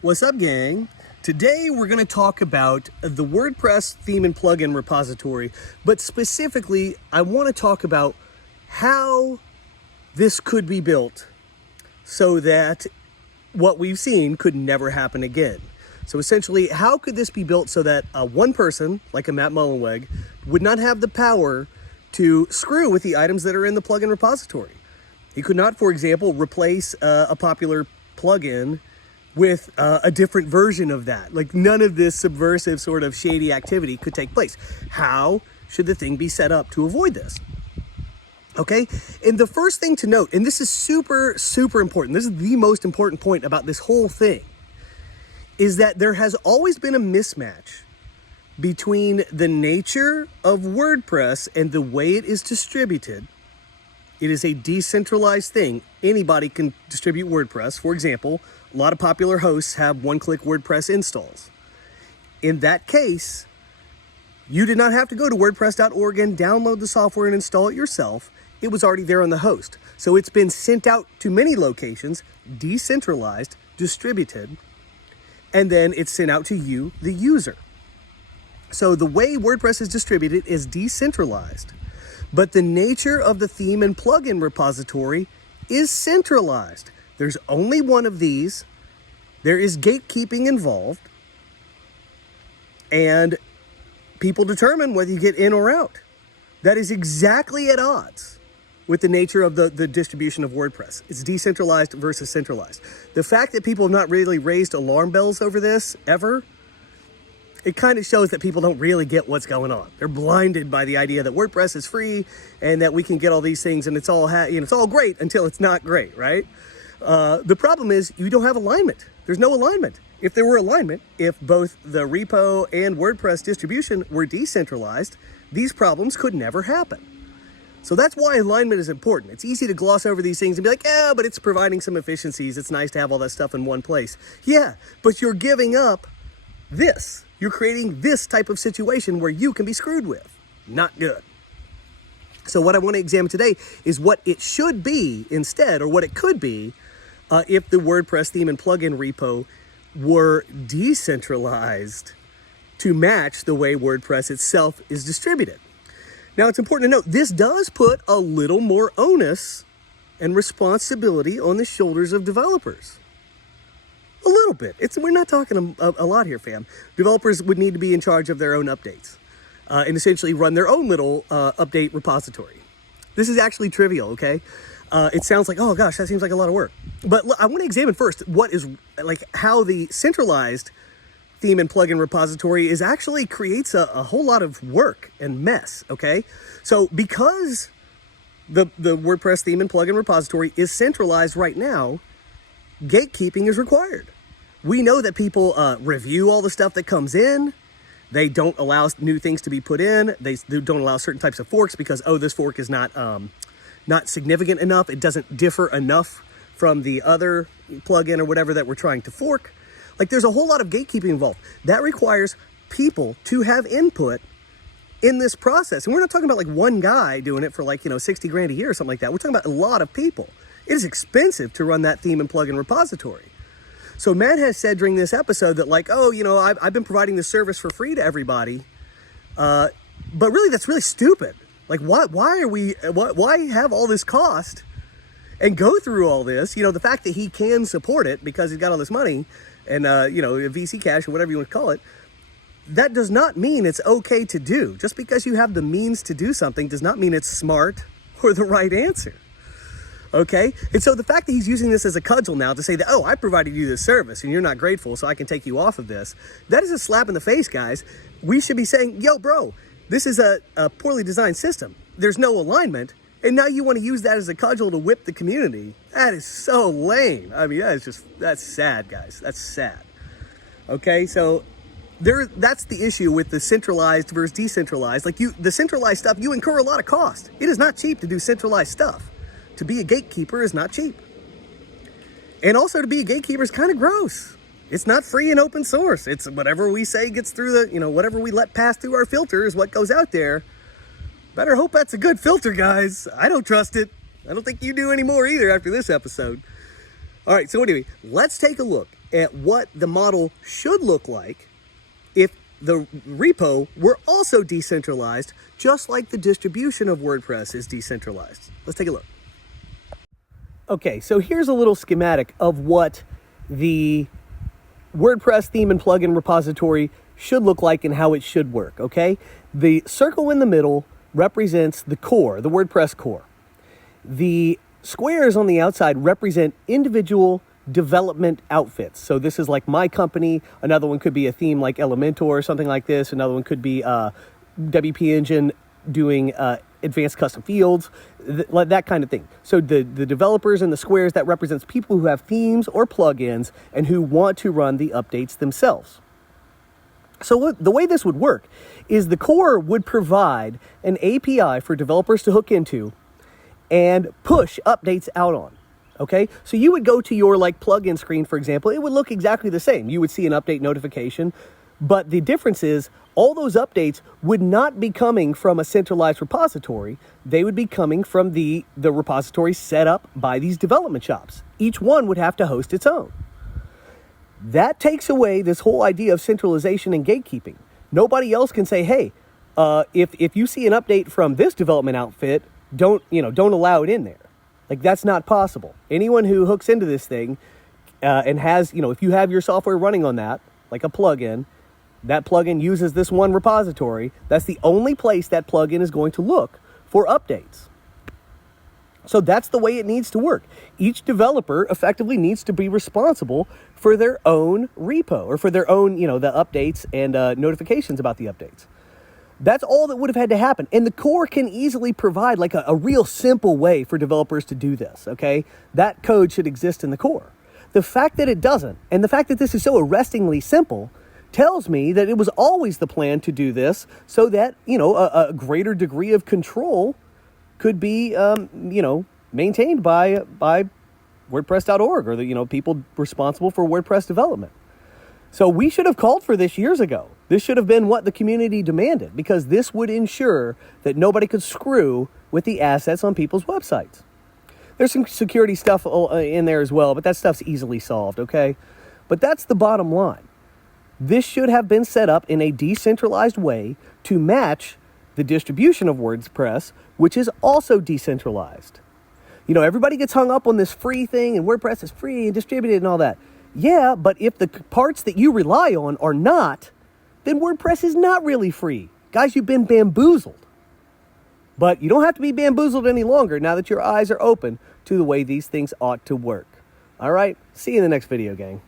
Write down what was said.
What's up, gang? Today we're going to talk about the WordPress theme and plugin repository, but specifically I want to talk about how this could be built so that what we've seen could never happen again. So essentially, how could this be built so that one person, like a Matt Mullenweg, would not have the power to screw with the items that are in the plugin repository? He could not, for example, replace a popular plugin with a different version of that. Like, none of this subversive sort of shady activity could take place. How should the thing be set up to avoid this? Okay, and the first thing to note, and this is super, super important, this is the most important point about this whole thing, is that there has always been a mismatch between the nature of WordPress and the way it is distributed. It is a decentralized thing. Anybody can distribute WordPress. For example, a lot of popular hosts have one-click WordPress installs. In that case, you did not have to go to WordPress.org and download the software and install it yourself. It was already there on the host. So it's been sent out to many locations, decentralized, distributed, and then it's sent out to you, the user. So the way WordPress is distributed is decentralized, but the nature of the theme and plugin repository is centralized. There's only one of these. There is gatekeeping involved, and people determine whether you get in or out. That is exactly at odds with the nature of the distribution of WordPress. It's decentralized versus centralized. The fact that people have not really raised alarm bells over this ever, it kind of shows that people don't really get what's going on. They're blinded by the idea that WordPress is free and that we can get all these things and it's all it's all great until it's not great, right? The problem is you don't have alignment. There's no alignment. If there were alignment, if both the repo and WordPress distribution were decentralized, these problems could never happen. So that's why alignment is important. It's easy to gloss over these things and be like, yeah, but it's providing some efficiencies. It's nice to have all that stuff in one place. Yeah, but you're giving up this. You're creating this type of situation where you can be screwed with. Not good. So what I want to examine today is what it should be instead, or what it could be, if the WordPress theme and plugin repo were decentralized to match the way WordPress itself is distributed. Now, it's important to note, this does put a little more onus and responsibility on the shoulders of developers. A little bit. We're not talking a lot here, fam. Developers would need to be in charge of their own updates and essentially run their own little update repository. This is actually trivial, okay? It sounds like, oh gosh, that seems like a lot of work. But I want to examine first how the centralized theme and plugin repository actually creates a whole lot of work and mess, okay? So because the WordPress theme and plugin repository is centralized right now, gatekeeping is required. We know that people review all the stuff that comes in. They don't allow new things to be put in. They don't allow certain types of forks because, oh, this fork is not significant enough. It doesn't differ enough from the other plugin or whatever that we're trying to fork. Like, there's a whole lot of gatekeeping involved. That requires people to have input in this process. And we're not talking about like one guy doing it for 60 grand a year or something like that. We're talking about a lot of people. It is expensive to run that theme and plugin repository. So Matt has said during this episode that I've been providing this service for free to everybody. But really, that's really stupid. Like, why have all this cost and go through all this? The fact that he can support it because he's got all this money and, VC cash or whatever you want to call it, that does not mean it's okay to do. Just because you have the means to do something does not mean it's smart or the right answer. Okay? And so the fact that he's using this as a cudgel now to say that, oh, I provided you this service and you're not grateful, so I can take you off of this, that is a slap in the face, guys. We should be saying, yo, bro, this is a poorly designed system. There's no alignment. And now you want to use that as a cudgel to whip the community. That is so lame. I mean, that's sad, guys. That's sad. Okay, so that's the issue with the centralized versus decentralized. Like, the centralized stuff, you incur a lot of cost. It is not cheap to do centralized stuff. To be a gatekeeper is not cheap. And also to be a gatekeeper is kind of gross. It's not free and open source. It's whatever we say gets through whatever we let pass through our filter is what goes out there. Better hope that's a good filter, guys. I don't trust it. I don't think you do anymore either after this episode. All right, so anyway, let's take a look at what the model should look like if the repo were also decentralized, just like the distribution of WordPress is decentralized. Let's take a look. Okay, so here's a little schematic of what the WordPress theme and plugin repository should look like and how it should work, okay? The circle in the middle represents the core, the WordPress core. The squares on the outside represent individual development outfits. So this is like my company. Another one could be a theme like Elementor or something like this. Another one could be WP Engine doing advanced custom fields, that kind of thing. So the developers and the squares, that represents people who have themes or plugins and who want to run the updates themselves. So the way this would work is the core would provide an API for developers to hook into and push updates out on. Okay, so you would go to your like plugin screen, for example. It would look exactly the same. You would see an update notification, but the difference is all those updates would not be coming from a centralized repository. They would be coming from the repository set up by these development shops. Each one would have to host its own. That takes away this whole idea of centralization and gatekeeping. Nobody else can say, hey, if you see an update from this development outfit, don't allow it in there. Like, that's not possible. Anyone who hooks into this thing and has, if you have your software running on that, like a plugin, that plugin uses this one repository. That's the only place that plugin is going to look for updates. So that's the way it needs to work. Each developer effectively needs to be responsible for their own repo or for their own, the updates and notifications about the updates. That's all that would have had to happen. And the core can easily provide like a real simple way for developers to do this, okay? That code should exist in the core. The fact that it doesn't, and the fact that this is so arrestingly simple, tells me that it was always the plan to do this so that, a greater degree of control could be, maintained by WordPress.org or the, people responsible for WordPress development. So we should have called for this years ago. This should have been what the community demanded, because this would ensure that nobody could screw with the assets on people's websites. There's some security stuff in there as well, but that stuff's easily solved, okay? But that's the bottom line. This should have been set up in a decentralized way to match the distribution of WordPress, which is also decentralized. Everybody gets hung up on this free thing, and WordPress is free and distributed and all that. Yeah, but if the parts that you rely on are not, then WordPress is not really free. Guys, you've been bamboozled. But you don't have to be bamboozled any longer now that your eyes are open to the way these things ought to work. All right, see you in the next video, gang.